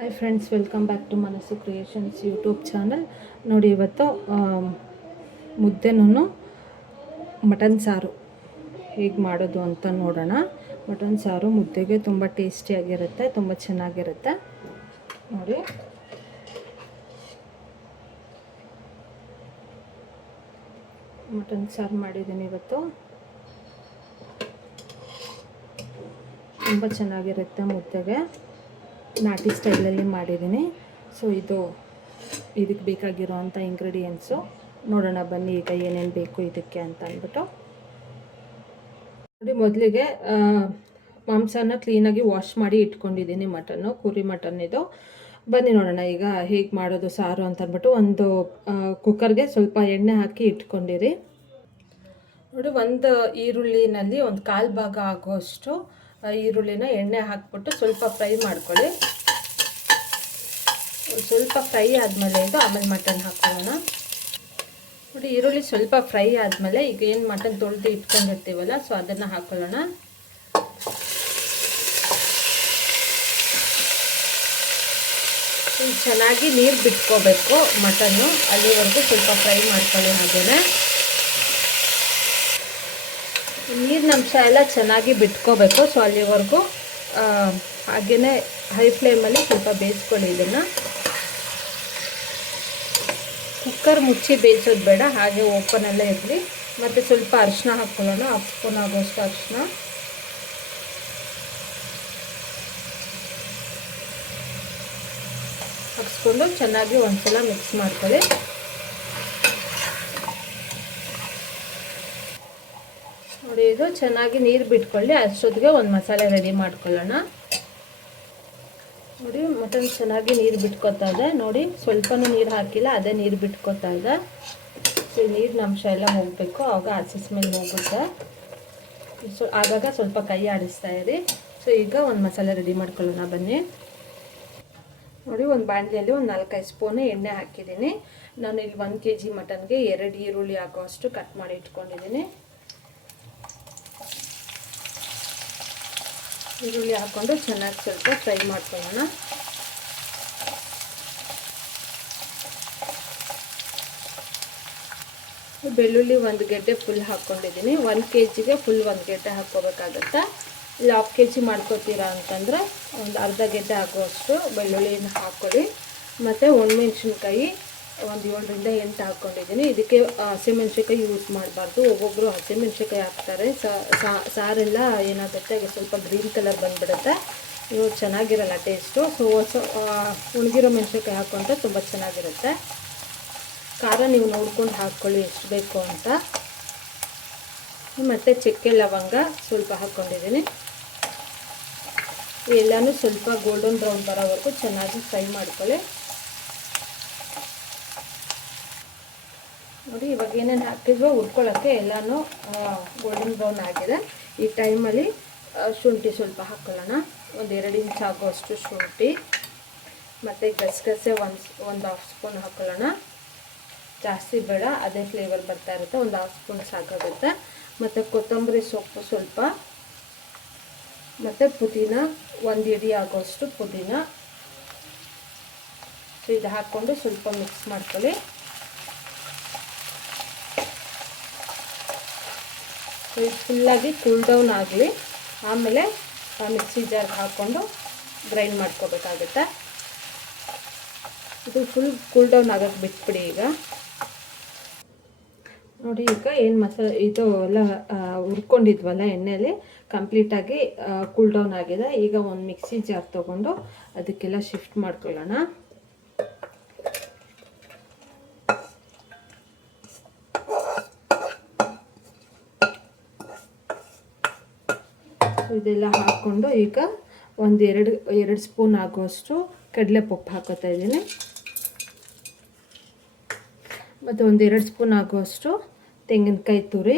Hi friends, welcome back to Manasu creations YouTube channel. ನೋಡಿ, ಇವತ್ತು ಮುದ್ದೆನೂ mutton ಸಾರು ಹೇಗೆ ಮಾಡೋದು ಅಂತ ನೋಡೋಣ. ಮಟನ್ ಸಾರು ಮುದ್ದೆಗೆ ತುಂಬ ಟೇಸ್ಟಿಯಾಗಿರುತ್ತೆ, ತುಂಬ ಚೆನ್ನಾಗಿರುತ್ತೆ. ನೋಡಿ, ಮಟನ್ ಸಾರು ಮಾಡಿದ್ದೀನಿ ಇವತ್ತು. ತುಂಬ ಚೆನ್ನಾಗಿರುತ್ತೆ ಮುದ್ದೆಗೆ. ನಾಟಿ ಸ್ಟೈಲಲ್ಲಿ ಮಾಡಿದ್ದೀನಿ. ಸೊ ಇದಕ್ಕೆ ಬೇಕಾಗಿರೋವಂಥ ಇಂಗ್ರೀಡಿಯೆಂಟ್ಸು ನೋಡೋಣ ಬನ್ನಿ. ಈಗ ಏನೇನು ಬೇಕು ಇದಕ್ಕೆ ಅಂತ ಅಂದ್ಬಿಟ್ಟು ನೋಡಿ, ಮೊದಲಿಗೆ ಮಾಂಸನ ಕ್ಲೀನಾಗಿ ವಾಶ್ ಮಾಡಿ ಇಟ್ಕೊಂಡಿದ್ದೀನಿ. ಕುರಿ ಮಟನ್ ಇದು. ಬನ್ನಿ ನೋಡೋಣ ಈಗ ಹೇಗೆ ಮಾಡೋದು ಸಾರು ಅಂತ ಅಂದ್ಬಿಟ್ಟು. ಒಂದು ಕುಕ್ಕರ್ಗೆ ಸ್ವಲ್ಪ ಎಣ್ಣೆ ಹಾಕಿ ಇಟ್ಕೊಂಡಿರಿ. ನೋಡಿ, ಒಂದು ಈರುಳ್ಳಿನಲ್ಲಿ ಒಂದು ಕಾಲು ಭಾಗ ಆಗುವಷ್ಟು ಈರುಳ್ಳಿನ ಎಣ್ಣೆ ಹಾಕ್ಬಿಟ್ಟು ಸ್ವಲ್ಪ ಫ್ರೈ ಮಾಡ್ಕೊಳ್ಳಿ. ಸ್ವಲ್ಪ ಫ್ರೈ ಆದಮೇಲೆ ಆಮೇಲೆ ಮಟನ್ ಹಾಕೊಳ್ಳೋಣ. ನೋಡಿ, ಈರುಳ್ಳಿ ಸ್ವಲ್ಪ ಫ್ರೈ ಆದಮೇಲೆ ಈಗ ಏನು ಮಟನ್ ತೊಳೆದು ಇಟ್ಕೊಂಡಿರ್ತೀವಲ್ಲ, ಸೊ ಅದನ್ನು ಹಾಕೊಳ್ಳೋಣ. ಚೆನ್ನಾಗಿ ನೀರು ಬಿಟ್ಕೋಬೇಕು ಮಟನ್ನು, ಅಲ್ಲಿವರೆಗೂ ಸ್ವಲ್ಪ ಫ್ರೈ ಮಾಡ್ಕೊಳ್ಳಿ. ಹಾಗೆಯೇ ನೀರಿನ ಅಂಶ ಎಲ್ಲ ಚೆನ್ನಾಗಿ ಬಿಟ್ಕೋಬೇಕು. ಸೊ ಅಲ್ಲಿವರೆಗೂ ಹಾಗೆಯೇ ಹೈ ಫ್ಲೇಮಲ್ಲಿ ಸ್ವಲ್ಪ ಬೇಯಿಸ್ಕೊಳ್ಳಿ. ಇದನ್ನು ಕುಕ್ಕರ್ ಮುಚ್ಚಿ ಬೇಯಿಸೋದು ಬೇಡ, ಹಾಗೆ ಓಪನಲ್ಲೇ ಇರಲಿ. ಮತ್ತು ಸ್ವಲ್ಪ ಅರಿಶಿನ ಹಾಕ್ಕೊಳ್ಳೋಣ, 1 ಸ್ಪೂನ್ ಆಗೋಷ್ಟು ಅರಿಶಿನ. ಹಾಕ್ಸ್ಕೊಂಡು ಚೆನ್ನಾಗಿ ಒಂದ್ಸಲ ಮಿಕ್ಸ್ ಮಾಡ್ಕೊಳ್ಳಿ. ನೋಡಿ, ಇದು ಚೆನ್ನಾಗಿ ನೀರು ಬಿಟ್ಕೊಳ್ಳಿ. ಅಷ್ಟೊತ್ತಿಗೆ ಒಂದು ಮಸಾಲೆ ರೆಡಿ ಮಾಡ್ಕೊಳ್ಳೋಣ. ನೋಡಿ, ಮಟನ್ ಚೆನ್ನಾಗಿ ನೀರು ಬಿಟ್ಕೊತಾ ಇದೆ. ನೋಡಿ, ಸ್ವಲ್ಪನೂ ನೀರು ಹಾಕಿಲ್ಲ, ಅದೇ ನೀರು ಬಿಟ್ಕೊತಾ ಇದೆ. ಸೊ ನೀರಿನ ಅಂಶ ಎಲ್ಲ ಹೋಗಬೇಕು, ಆವಾಗ ಹಸಿ ಸ್ಮೆಲ್ ಹೋಗುತ್ತೆ. ಸೊ ಆಗಾಗ ಸ್ವಲ್ಪ ಕೈ ಆಡಿಸ್ತಾ ಇರಿ. ಸೊ ಈಗ ಒಂದು ಮಸಾಲೆ ರೆಡಿ ಮಾಡ್ಕೊಳ್ಳೋಣ ಬನ್ನಿ. ನೋಡಿ, ಒಂದು ಬಾಣಲೆಯಲ್ಲಿ ಒಂದು 4-5 ಸ್ಪೂನು ಎಣ್ಣೆ ಹಾಕಿದ್ದೀನಿ. ನಾನು ಇಲ್ಲಿ 1 kg ಮಟನ್ಗೆ 2 ಈರುಳ್ಳಿ ಹಾಕೋಷ್ಟು ಕಟ್ ಮಾಡಿ ಇಟ್ಕೊಂಡಿದ್ದೀನಿ. ಈರುಳ್ಳಿ ಹಾಕ್ಕೊಂಡು ಚೆನ್ನಾಗಿ ಸ್ವಲ್ಪ ಫ್ರೈ ಮಾಡ್ಕೊಳ್ಳೋಣ. ಬೆಳ್ಳುಳ್ಳಿ 1 ಗೆಡ್ಡೆ ಫುಲ್ ಹಾಕ್ಕೊಂಡಿದ್ದೀನಿ. 1 kgಗೆ ಫುಲ್ 1 ಗೆಡ್ಡೆ ಹಾಕ್ಕೋಬೇಕಾಗತ್ತೆ. ಇಲ್ಲ 1/2 kg ಮಾಡ್ಕೋತೀರಾ ಅಂತಂದರೆ ಒಂದು ಅರ್ಧ ಗೆಡ್ಡೆ ಆಗುವಷ್ಟು ಬೆಳ್ಳುಳ್ಳಿನ ಹಾಕ್ಕೊಳ್ಳಿ. ಮತ್ತು ಒಣಮೆಣ್ಸಿನ್ಕಾಯಿ ಒಂದು 7ರಿಂದ 8 ಹಾಕ್ಕೊಂಡಿದ್ದೀನಿ. ಇದಕ್ಕೆ ಹಸಿಮೆಣ್ಸಿನ್ಕಾಯಿ ಯೂಸ್ ಮಾಡಬಾರ್ದು. ಒಬ್ಬೊಬ್ಬರು ಹಸಿಮೆಣ್ಸಿನ್ಕಾಯಿ ಹಾಕ್ತಾರೆ. ಸಾರೆಲ್ಲ ಏನಾಗುತ್ತೆ, ಸ್ವಲ್ಪ ಗ್ರೀನ್ ಕಲರ್ ಬಂದುಬಿಡುತ್ತೆ, ಇವು ಚೆನ್ನಾಗಿರಲ್ಲ ಟೇಸ್ಟು. ಸೊ ಒಣಗಿರೋ ಮೆಣಸಿನ್ಕಾಯಿ ಹಾಕ್ಕೊಂಡ್ರೆ ತುಂಬ ಚೆನ್ನಾಗಿರುತ್ತೆ. ಖಾರ ನೀವು ನೋಡ್ಕೊಂಡು ಹಾಕ್ಕೊಳ್ಳಿ ಎಷ್ಟು ಬೇಕು ಅಂತ. ಮತ್ತು ಚಕ್ಕೆ ಲವಂಗ ಸ್ವಲ್ಪ ಹಾಕ್ಕೊಂಡಿದ್ದೀನಿ. ಎಲ್ಲನೂ ಸ್ವಲ್ಪ ಗೋಲ್ಡನ್ ಬ್ರೌನ್ ಬರೋವರೆಗೂ ಚೆನ್ನಾಗಿ ಫ್ರೈ ಮಾಡ್ಕೊಳ್ಳಿ. ನೋಡಿ, ಇವಾಗ ಏನೇನು ಹಾಕಿದ್ವೋ ಹುರ್ಕೊಳ್ಳೋಕ್ಕೆ ಎಲ್ಲನೂ ಗೋಲ್ಡನ್ ಬ್ರೌನ್ ಆಗಿದೆ. ಈ ಟೈಮಲ್ಲಿ ಶುಂಠಿ ಸ್ವಲ್ಪ ಹಾಕ್ಕೊಳ್ಳೋಣ. ಒಂದು 2 ಇಂಚ್ ಆಗುವಷ್ಟು ಶುಂಠಿ. ಮತ್ತು ಗಸಗಸೆ ಒಂದು 1/2 ಸ್ಪೂನ್ ಹಾಕ್ಕೊಳ್ಳೋಣ. ಜಾಸ್ತಿ ಬೇಡ, ಅದೇ ಫ್ಲೇವರ್ ಬರ್ತಾ ಇರುತ್ತೆ. ಒಂದು 1/2 ಸ್ಪೂನ್ ಸಾಕಾಗುತ್ತೆ. ಮತ್ತು ಕೊತ್ತಂಬರಿ ಸೊಪ್ಪು ಸ್ವಲ್ಪ, ಮತ್ತು ಪುದೀನ 1 ಹಿಡಿ ಆಗೋಷ್ಟು ಪುದೀನ. ಸೊ ಇದು ಹಾಕ್ಕೊಂಡು ಸ್ವಲ್ಪ ಮಿಕ್ಸ್ ಮಾಡ್ಕೊಳ್ಳಿ. ಇದು ಫುಲ್ಲಾಗಿ ಕೂಲ್ ಡೌನ್ ಆಗಲಿ, ಆಮೇಲೆ ಮಿಕ್ಸಿ ಜಾರ್ಗೆ ಹಾಕ್ಕೊಂಡು ಗ್ರೈಂಡ್ ಮಾಡ್ಕೋಬೇಕಾಗುತ್ತೆ. ಇದು ಫುಲ್ ಕೂಲ್ ಡೌನ್ ಆಗೋಕ್ಕೆ ಬಿಟ್ಬಿಡಿ. ಈಗ ನೋಡಿ, ಈಗ ಏನು ಮಸಾಲೆ ಇದು ಎಲ್ಲ ಹುರ್ಕೊಂಡಿದ್ವಲ್ಲ ಎಣ್ಣೆಯಲ್ಲಿ, ಕಂಪ್ಲೀಟಾಗಿ ಕೂಲ್ ಡೌನ್ ಆಗಿದೆ. ಈಗ ಒಂದು ಮಿಕ್ಸಿ ಜಾರ್ ತೊಗೊಂಡು ಅದಕ್ಕೆಲ್ಲ ಶಿಫ್ಟ್ ಮಾಡ್ಕೊಳ್ಳೋಣ. ಇದೆಲ್ಲ ಹಾಕ್ಕೊಂಡು ಈಗ ಒಂದು 2 ಸ್ಪೂನ್ ಆಗುವಷ್ಟು ಕಡಲೆಪಪ್ಪು ಹಾಕೋತಾ ಇದ್ದೀನಿ. ಮತ್ತು ಒಂದು 2 ಸ್ಪೂನ್ ಆಗುವಷ್ಟು ತೆಂಗಿನಕಾಯಿ ತುರಿ.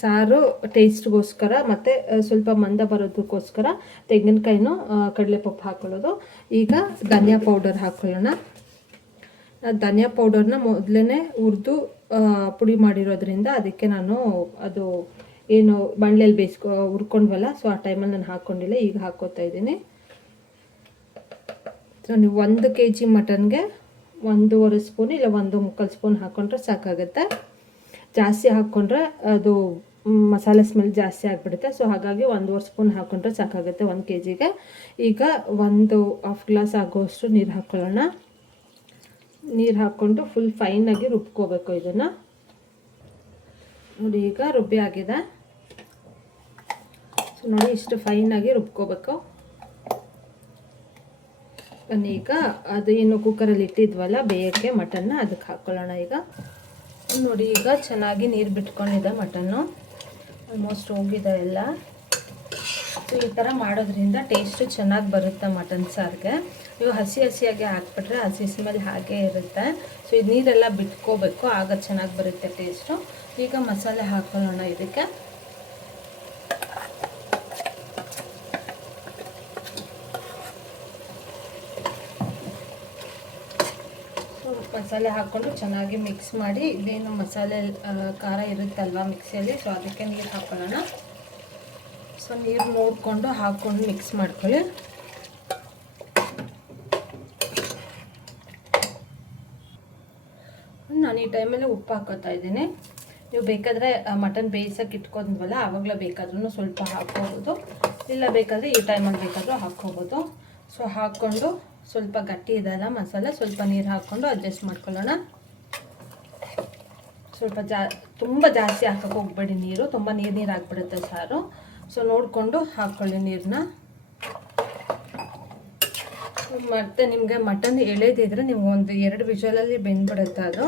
ಸಾರು ಟೇಸ್ಟ್ಗೋಸ್ಕರ ಮತ್ತು ಸ್ವಲ್ಪ ಮಂದ ಬರೋದಕ್ಕೋಸ್ಕರ ತೆಂಗಿನಕಾಯಿನೂ ಕಡಲೆಪಪ್ಪು ಹಾಕ್ಕೊಳ್ಳೋದು. ಈಗ ಧನಿಯಾ ಪೌಡರ್ ಹಾಕ್ಕೊಳ್ಳೋಣ. ಧನಿಯಾ ಪೌಡರ್ನ ಮೊದಲೇ ಹುರಿದು ಪುಡಿ ಮಾಡಿರೋದ್ರಿಂದ ಅದಕ್ಕೆ ನಾನು ಅದು ಏನು ಬಾಣಲೆಯಲ್ಲಿ ಹುರ್ಕೊಂಡ್ವಲ್ಲ, ಸೊ ಆ ಟೈಮಲ್ಲಿ ನಾನು ಹಾಕ್ಕೊಂಡಿಲ್ಲ, ಈಗ ಹಾಕ್ಕೋತಾ ಇದ್ದೀನಿ. ಸೊ ನೀವು 1 kg ಮಟನ್ಗೆ 1.5 ಸ್ಪೂನ್ ಇಲ್ಲ 1.25 ಸ್ಪೂನ್ ಹಾಕ್ಕೊಂಡ್ರೆ ಸಾಕಾಗುತ್ತೆ. ಜಾಸ್ತಿ ಹಾಕ್ಕೊಂಡ್ರೆ ಅದು ಮಸಾಲೆ ಸ್ಮೆಲ್ ಜಾಸ್ತಿ ಆಗಿಬಿಡುತ್ತೆ. ಸೊ ಹಾಗಾಗಿ 1.5 ಸ್ಪೂನ್ ಹಾಕ್ಕೊಂಡ್ರೆ ಸಾಕಾಗುತ್ತೆ 1 kgಗೆ. ಈಗ 1.5 ಗ್ಲಾಸ್ ಆಗೋಷ್ಟು ನೀರು ಹಾಕ್ಕೊಳ್ಳೋಣ. ನೀರು ಹಾಕ್ಕೊಂಡು ಫುಲ್ ಫೈನಾಗಿ ರುಬ್ಕೋಬೇಕು ಇದನ್ನು. ನೋಡಿ ಈಗ ರುಬ್ಬಿ ಆಗಿದೆ. ಸೊ ನೋಡಿ ಇಷ್ಟು ಫೈನಾಗಿ ರುಬ್ಕೋಬೇಕು. ಈಗ ಅದು ಏನು ಕುಕ್ಕರಲ್ಲಿ ಇಟ್ಟಿದ್ವಲ್ಲ ಬೇಯಕ್ಕೆ ಮಟನ್ನ, ಅದಕ್ಕೆ ಹಾಕ್ಕೊಳ್ಳೋಣ. ಈಗ ನೋಡಿ ಈಗ ಚೆನ್ನಾಗಿ ನೀರು ಬಿಟ್ಕೊಂಡಿದೆ ಮಟನ್ನು, ಆಲ್ಮೋಸ್ಟ್ ಹೋಗಿದೆ ಎಲ್ಲ. ಸೊ ಈ ಥರ ಮಾಡೋದ್ರಿಂದ ಟೇಸ್ಟು ಚೆನ್ನಾಗಿ ಬರುತ್ತೆ ಮಟನ್ ಸಾರಿಗೆ. ನೀವು ಹಸಿಯಾಗಿ ಹಾಕ್ಬಿಟ್ರೆ ಹಸಿ ಸ್ಮೆಲ್ ಹಾಗೇ ಇರುತ್ತೆ. ಸೊ ಇದು ನೀರೆಲ್ಲ ಬಿಟ್ಕೋಬೇಕು, ಆಗ ಚೆನ್ನಾಗಿ ಬರುತ್ತೆ ಟೇಸ್ಟು. ಈಗ ಮಸಾಲೆ ಹಾಕ್ಕೊಳ್ಳೋಣ ಇದಕ್ಕೆ. ಮಸಾಲೆ ಹಾಕ್ಕೊಂಡು ಚೆನ್ನಾಗಿ ಮಿಕ್ಸ್ ಮಾಡಿ, ಇದೇನು ಮಸಾಲೆ ಖಾರ ಇರುತ್ತಲ್ವ ಮಿಕ್ಸಿಯಲ್ಲಿ, ಸೊ ಅದಕ್ಕೆ ನೀರು ಹಾಕ್ಕೊಳ್ಳೋಣ. ಸೊ ನೀರು ನೋಡಿಕೊಂಡು ಹಾಕ್ಕೊಂಡು ಮಿಕ್ಸ್ ಮಾಡ್ಕೊಳ್ಳಿ. ನಾನು ಈ ಟೈಮಲ್ಲಿ ಉಪ್ಪು ಹಾಕೋತಾ ಇದ್ದೀನಿ. ನೀವು ಬೇಕಾದರೆ ಮಟನ್ ಬೇಯಿಸೋಕೆ ಇಟ್ಕೊಂಡ್ವಲ್ಲ ಆವಾಗಲೇ ಬೇಕಾದ್ರೂ ಸ್ವಲ್ಪ ಹಾಕ್ಕೋಬೋದು, ಇಲ್ಲ ಬೇಕಾದರೆ ಈ ಟೈಮಲ್ಲಿ ಬೇಕಾದರೂ ಹಾಕ್ಕೋಬೋದು. ಸೊ ಹಾಕ್ಕೊಂಡು ಸ್ವಲ್ಪ ಗಟ್ಟಿ ಇದೆಲ್ಲ ಮಸಾಲೆ, ಸ್ವಲ್ಪ ನೀರು ಹಾಕ್ಕೊಂಡು ಅಡ್ಜಸ್ಟ್ ಮಾಡ್ಕೊಳ್ಳೋಣ. ಸ್ವಲ್ಪ ತುಂಬ ಜಾಸ್ತಿ ಹಾಕೋಕೆ ಹೋಗ್ಬೇಡಿ, ನೀರು ತುಂಬ ನೀರು ಹಾಕ್ಬಿಡುತ್ತೆ ಸಾರು. ಸೊ ನೋಡಿಕೊಂಡು ಹಾಕ್ಕೊಳ್ಳಿ ನೀರನ್ನ. ಮತ್ತು ನಿಮಗೆ ಮಟನ್ ಎಳೆದಿದ್ರೆ ನೀವು ಒಂದು 2 ವಿಷಲಲ್ಲಿ ಬೆಂದ್ಬಿಡುತ್ತೆ ಅದು,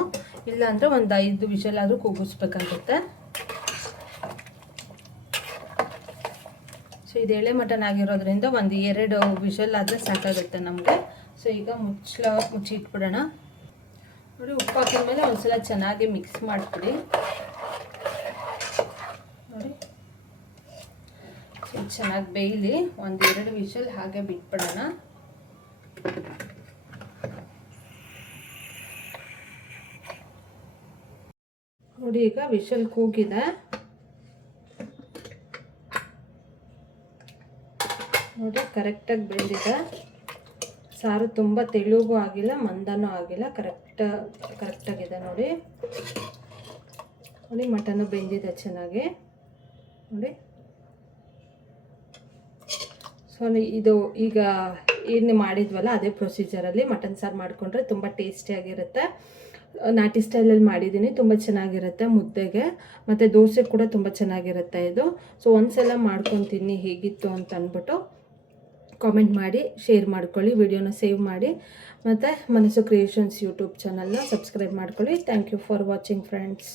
ಇಲ್ಲಾಂದರೆ ಒಂದು 5 ವಿಷಲಾದರೂ ಕೂಗಿಸ್ಬೇಕಾಗುತ್ತೆ. ಸೊ ಇದು ಎಳೆ ಮಟನ್ ಆಗಿರೋದ್ರಿಂದ ಒಂದು 2 ವಿಷಲ್ ಆದರೆ ಸಾಕಾಗುತ್ತೆ ನಮಗೆ. ಸೊ ಈಗ ಮುಚ್ಚಿ ಇಟ್ಬಿಡೋಣ. ನೋಡಿ ಉಪ್ಪು ಹಾಕಿದ್ಮೇಲೆ ಒಂದ್ಸಲ ಚೆನ್ನಾಗಿ ಮಿಕ್ಸ್ ಮಾಡಿಬಿಡಿ. ನೋಡಿ ಸೊ ಚೆನ್ನಾಗಿ ಬೇಯಲಿ, 1-2 ವಿಷಲ್ ಹಾಗೆ ಬಿಟ್ಬಿಡೋಣ. ನೋಡಿ ಈಗ ವಿಷಲ್ ಕೂಗಿದೆ. ನೋಡಿ ಕರೆಕ್ಟಾಗಿ ಬೆಂದಿದೆ ಸಾರು, ತುಂಬ ತೆಳುಗೂ ಆಗಿಲ್ಲ ಮಂದನೂ ಆಗಿಲ್ಲ, ಕರೆಕ್ಟಾಗಿದೆ. ನೋಡಿ ಮಟನ್ನು ಬೆಂದಿದೆ ಚೆನ್ನಾಗಿ. ನೋಡಿ ಸೊ ಇದು ಈಗ ಏನು ಮಾಡಿದ್ವಲ್ಲ ಅದೇ ಪ್ರೊಸೀಜರಲ್ಲಿ ಮಟನ್ ಸಾರು ಮಾಡಿಕೊಂಡ್ರೆ ತುಂಬ ಟೇಸ್ಟಿಯಾಗಿರುತ್ತೆ. ನಾಟಿ ಸ್ಟೈಲಲ್ಲಿ ಮಾಡಿದ್ದೀನಿ, ತುಂಬ ಚೆನ್ನಾಗಿರುತ್ತೆ ಮುದ್ದೆಗೆ ಮತ್ತು ದೋಸೆ ಕೂಡ ತುಂಬ ಚೆನ್ನಾಗಿರುತ್ತೆ ಇದು. ಸೊ ಒಂದ್ಸಲ ಮಾಡ್ಕೊತೀನಿ ಹೇಗಿತ್ತು ಅಂತ ಅಂದ್ಬಿಟ್ಟು ಕಾಮೆಂಟ್ ಮಾಡಿ ಶೇರ್ ಮಾಡ್ಕೊಳ್ಳಿ, ವಿಡಿಯೋನ ಸೇವ್ ಮಾಡಿ, ಮತ್ತು ಮನಸ್ಸು ಕ್ರಿಯೇಷನ್ಸ್ ಯೂಟ್ಯೂಬ್ ಚಾನಲ್ನ ಸಬ್ಸ್ಕ್ರೈಬ್ ಮಾಡ್ಕೊಳ್ಳಿ. Thank you for watching friends.